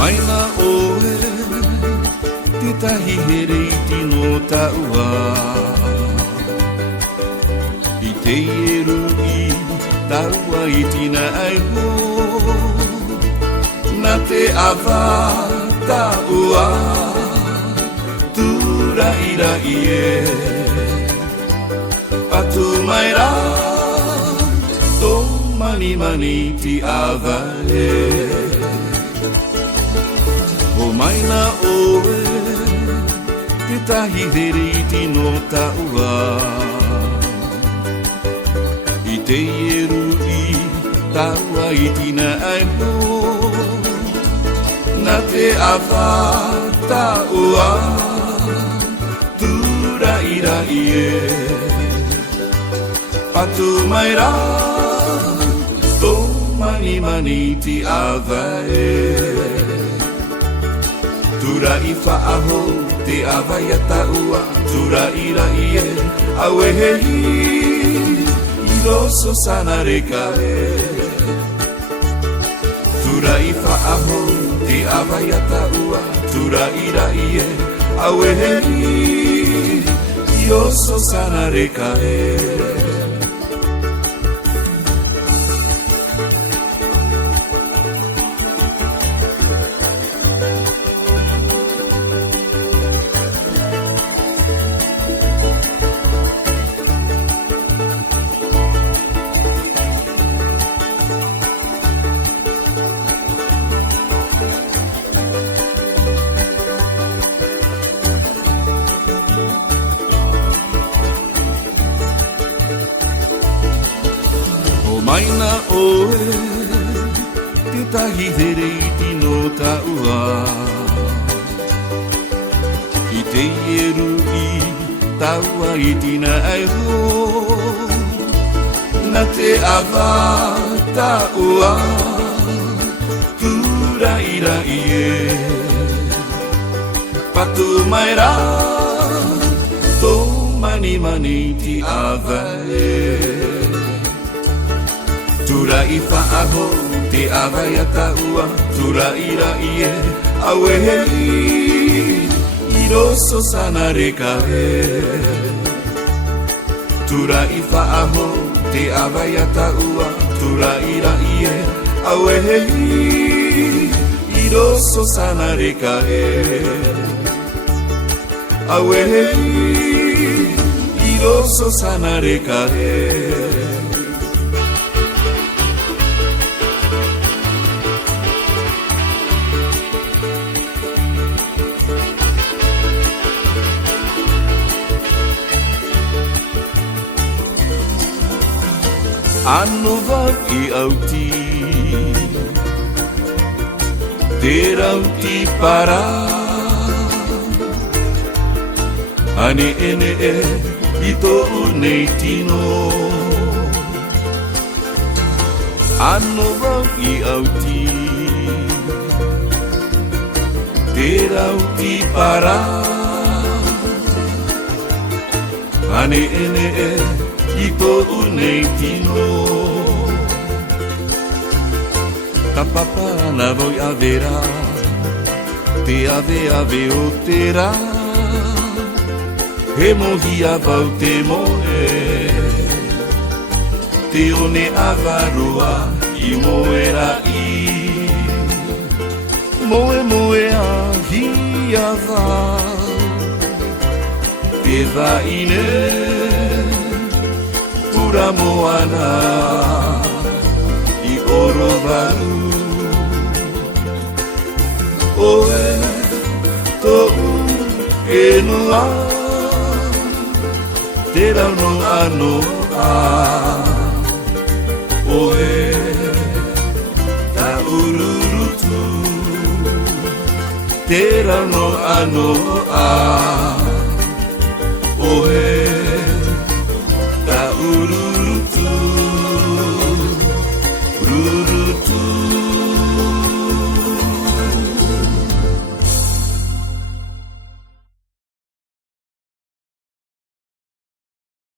maina oe te tahi here i tino taua I te ieru I taua I tina aiho na te awa taua tura ira ie patu mai rā tō mani mani ti awa e o maina oe te tahi here I tino taua I te ieru I taua I tina aiho na te awa taua tura ira ie patu mai rā tō mani mani ti awa e tura I whaaho te awa ia taua tura ira ie au e hehi I roso sana reka e tura I whaaho te awa ia taua tura ira ie au e hehi I roso sana reka e maina oe te tahi here I tino taua I te ieru I taua I tina aiho na te awa taua tura ira ie patu mai rā tō mani mani ti awa e tura I whaaho te awa ia taua tura ira ie au e hei I roso sana reka e tura I whaaho te awa ia taua tura ira ie au e hei I roso sana reka e au e hei I roso sana reka e Ano wau I auti te rauti para ane ene e I tō nei tino Ano wau I auti te rauti para ane ene e I tō nei tino ka papa na voi a vera te ave ave o te rā he mohi a vau te moe te one avarua I moe ra I moe moe a hi a vau te vaine pura moana I oro varu oe tou e noa te rauno ano a oe ta ururutu te rauno ano a oe